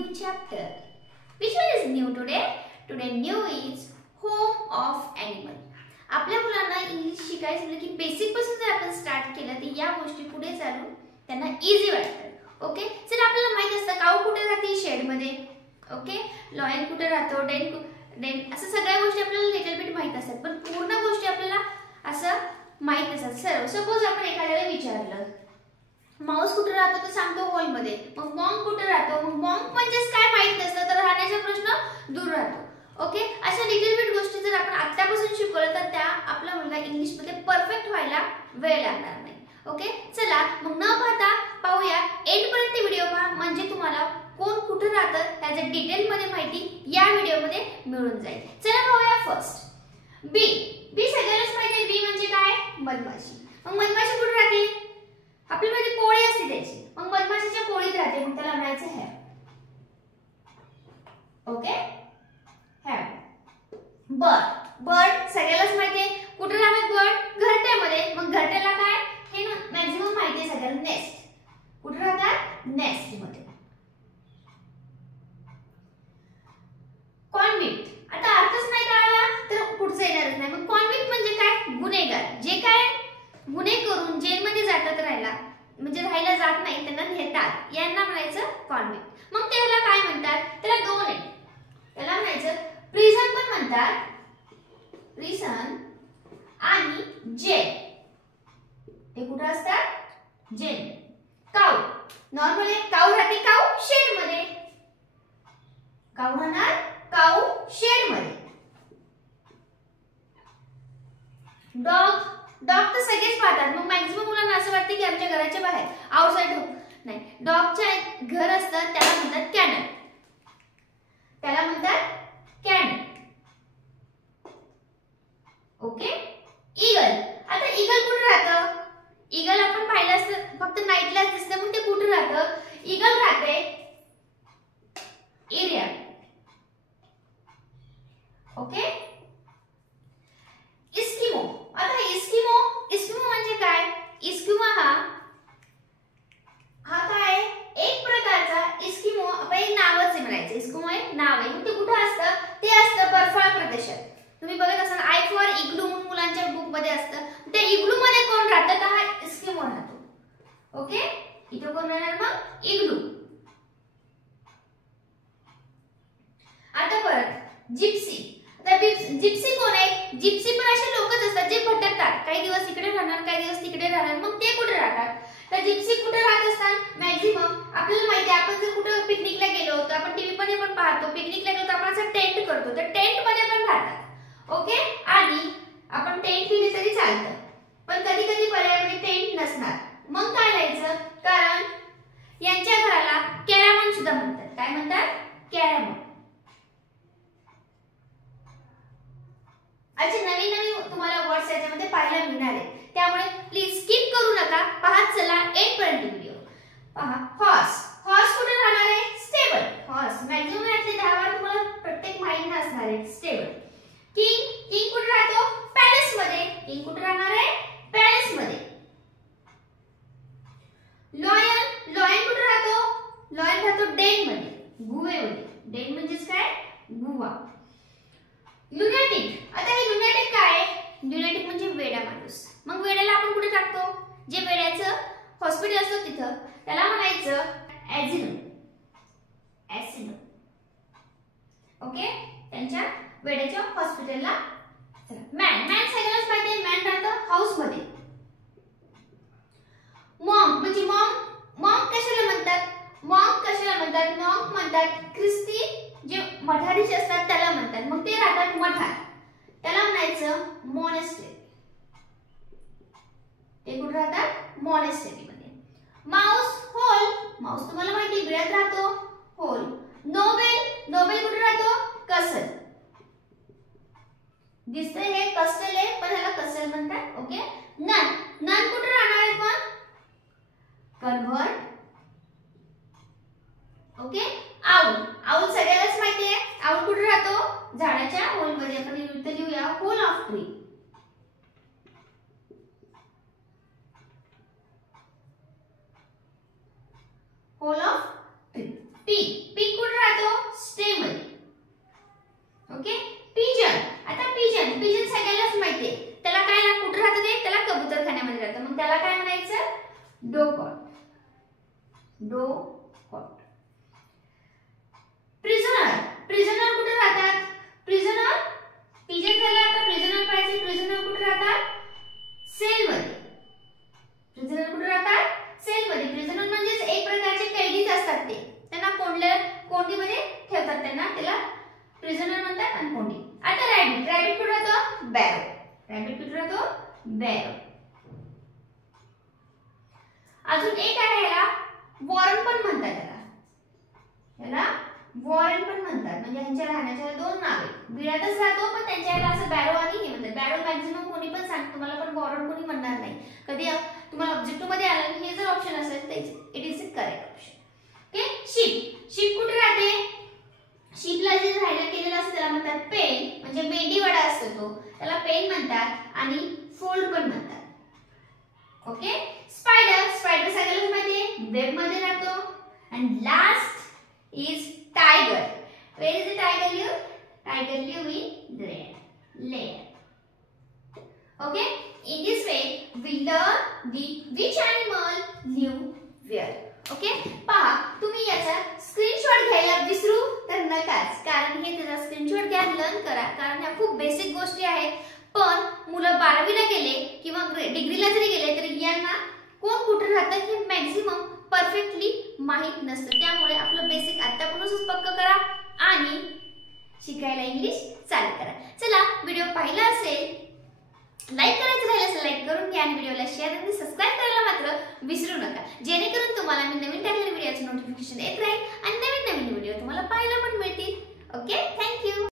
new chapter. Which one is new today? Today new is home of animal. आपल्या मुलांना English शिकायचं म्हणजे की बेसिक पासून जर आपण स्टार्ट केलं तर या गोष्टी पुढे चालून त्यांना इझी वाटतात. ओके, चला आपल्याला माहित असतं काऊ कुठे राहते, शेड मध्ये. ओके, लॉयन कुठे राहतो, डेन असं सगळ्या गोष्टी आपल्याला लिटल बिट माहित असतात, पण पूर्ण गोष्टी आपल्याला असं माहित नसतात. सपोज आपण एखाद्याला विचारलं माऊस कुठे राहतो तर सांगतो हॉल मध्ये, मग मॉन्क कुठे राहतो, मग मॉन्क म्हणजेच काय माहित नसतं तर राहण्याचा प्रश्न दूर राहतो. ओके, अशा लिटल बिट गोष्टी जर आपण आतापासून शिकवलं तर त्या आपला मुलगा इंग्लिश मध्ये परफेक्ट व्हायला वेळ लागणार नाही. ओके, चला मग न पाहता पाहूया एंड पर्यंत व्हिडिओ पहा, म्हणजे तुम्हाला कोण कुठे राहतं त्याच्या डिटेल मध्ये माहिती या व्हिडिओ मध्ये मिळून जाईल. चला पाहूया फर्स्ट बी. बी सगळ्यांनाच माहिती आहे, बी म्हणजे काय, मधमाशी. मग मधमाशी कुठे राहते, आपल्यामध्ये पोळी असते त्याची, मग मधमाशीच्या पोळीत राहते, मग त्याला म्हणायचं हॅव. Okay, have. बर्ड सगळ्यालाच माहिती आहे, कुठे राहतात बर्ड, घरट्यामध्ये, मग घरट्याला काय हे मॅक्सिमम माहिती आहे सगळ्यांना, नेस्ट. कुठे राहतात, नेस्ट मध्ये. कॉन्विक्ट, आता अर्थच नाही कळाला तर पुढचं येणारच नाही. मग कॉन्विक्ट म्हणजे काय, गुन्हेगार, जे काय गुन्हे करून जेलमध्ये जातात राहायला, म्हणजे राहायला जात नाही त्यांना नेतात, यांना म्हणायचं कॉन्विक्ट. मग त्याला काय म्हणतात, त्याला दोन आहे, त्याला म्हणायचं प्रिझन पण म्हणतात, प्रिझन आणि जेल. ते कुठे असतात, जेल. काऊ, नॉर्मली काऊ राहते, काऊ शेड मध्ये, काऊ राहणार काऊ शेड मध्ये. डॉग तर सगळेच पाहतात, मग मॅक्सिमम मुलांना असं वाटतं की आमच्या घराच्या बाहेर आउटसाइड नाही, डॉगच्या घर असतं त्याला म्हणतात कॅनल, त्याला म्हणतात कॅनल. Okay, eagle. आता ईगल कुठे राहतं, ईगल आपण पाहिलं असतं फक्त नाईटलाच दिसतं, मग ते कुठे राहतं, ईगल राहते एरिया. ओके, इस्किमो. आता इस्किमो म्हणजे काय, इस्किमो हा काय एक प्रकारचा इस्किमो आपण नावच आहे म्हणायचं, इस्किमो हे नाव आहे. मग ते कुठे असतं, ते असतं बर्फाळ प्रदेशात. तुम्ही बघत असाल आय फॉर इग्लू म्हणून मुलांच्या बुक मध्ये असतं, त्या इग्लू मध्ये कोण राहतं तर हा इस्किमो राहतो. ओके, इथे कोण राहणार मग, इग्लू. आता परत जिप्सी. जिप्सी कोण आहे, जिप्सी पण असे लोकच असतात जे भटकतात, काही दिवस इकडे राहणार काही दिवस तिकडे राहणार, मग ते कुठे राहतात, तर जिप्सी कुठे राहत असतात, मॅक्सिमम आपल्याला माहिती आहे आपण जर कुठे पिकनिकला गेलो तर आपण टीव्ही मध्ये पण पाहतो, पिकनिकला गेलो तर आपण असं टेंट करतो, तर टेंट मध्ये पण राहतात. ओके, आणि आपण टेंट केली तरी चालतं, पण कधी कधी पर्यायामध्ये टेंट नसणार, मग काय करायचं, कारण यांच्या घराला कॅरामन सुद्धा म्हणतात. काय म्हणतात, कॅरामन. अच्छा, नवीन नवीन तुम्हाला वर्ड्स याच्यामध्ये पाहायला मिळणार आहे, त्यामुळे प्लीज स्किप करू नका, पाहत चला एंड पर्यंत व्हिडिओ पहा. हॉर्स कुठे राहणार आहे, स्टेबल. हॉर्स मॅक्सिमम यातले 10 वार तुम्हाला प्रत्येक माहिती नसणार आहे, स्टेबल. किंग कुठे राहतो, पॅलेस मध्ये, किंग कुठे राहणार आहे, पॅलेस मध्ये. लॉयन कुठे राहतो, लॉयन राहतो डेन मध्ये, गुहेमध्ये. डेन म्हणजेच काय, गुहा. लुनॅटिक. आता हे लुनॅटिक काय आहे, लुनॅटिक म्हणजे वेडा माणूस. मग वेड्याला आपण कुठे टाकतो, जे वेड्याचं हॉस्पिटल असतं तिथं, त्याला म्हणायचं ॲझिलम. ओके, त्यांच्या वेड्याच्या हॉस्पिटलला. मॅन सगळ्यांनाच माहिती आहे, मॅन राहतं हाऊस मध्ये. मॉन्क म्हणजे मॉन्क कशाला म्हणतात, मॉन्क म्हणतात ख्रिस्ती जे मठाधीश असतात त्याला म्हणतात, मग ते राहतात मठात, त्याला म्हणायचं मॉनेस्ट्री. ते कुठे राहतात, मॉनेस्ट्री मध्ये. माऊस तुम्हाला माहिती आहे बिळात राहतो, होल. नोबेल कुठे राहतो, कसल. दिसतंय हे कस्टल आहे पण ह्याला कसल म्हणतात. ओके, नन कुठे राहणार आहे पण, कन्व्हर्ट. ओके, आऊल सगळ्यालाच माहिती आहे, आऊल कुठे राहतो, झाडाच्या होल मध्ये. आपण इथे लिहूया hole of tree. Hole of tree. पीक कुठे डोकॉट, डोकॉट. प्रिझनर, प्रिझनर कुठे राहतात? प्रिझनर पिजन झाला, आता प्रिझनर पाहिजे. प्रिझनर कुठे राहतात? सेल मध्ये. प्रिझनर कुठे राहतात? सेल मध्ये. प्रिझनर म्हणजे एक प्रकारचे कैदीच असतात ते. त्यांना कोंडीमध्ये ठेवतात, त्यांना त्याला प्रिझनर म्हणतात आणि कोंडी. आता रॅबिट, रॅबिट कुठे राहतो? बॅरो. रॅबिट कुठे राहतो? बॅरो. अजून एक आहे, याला वॉरन पण म्हणतात. याला वॉरन पण म्हणतात. म्हणजे यांच्या राहण्याच्या दोन नावे. बिळातच राहतो पण त्यांच्या याला असं बॅरो आणि हे म्हणतात. बॅरो मॅक्झिमम कोणी पण सांगतो तुम्हाला, पण वॉरन कोणी म्हणणार नाही. कधी तुम्हाला ऑब्जेक्टिव्ह मध्ये आलं हे जर ऑप्शन असेल तर it is the correct option. Okay. Ship, ship कुठे राहते? शीपला जे राहायला केलेलं असतं त्याला म्हणतात पेन, म्हणजे मेंढीवाडा असतो तो, त्याला पेन म्हणतात आणि फोल्ड पण म्हणतात. ओके. स्पायडर, स्पायडर सगळ्यांना माहिती आहे वेब मध्ये राहतो. And last is tiger. Where is the tiger live? Tiger live in lair. Okay. In this way we learn which animal live where. Okay. पहा, तुम्ही याचा स्क्रीनशॉट घ्यायला विसरू तर नकाच, कारण हे त्याचा स्क्रीनशॉट घ्या, लर्न करा, कारण ह्या खूप बेसिक गोष्टी आहेत. पण मुलं 12वीला गेले किंवा डिग्रीला जरी गेले तरी यांना कोण कुठे राहतं हे मॅक्झिमम परफेक्टली माहित नसतं. त्यामुळे आपलं बेसिक आतापासूनच पक्क करा आणि शिकायला इंग्लिश चालू करा. चला, व्हिडिओ पाहिला असेल, लाईक करायचं राहिलं असेल लाईक करून घ्या आणि व्हिडिओला शेअर आणि सबस्क्राइब करायला मात्र विसरू नका, जेणेकरून तुम्हाला मी नवीन टाकलेल्या व्हिडिओचे नोटिफिकेशन येत राहील.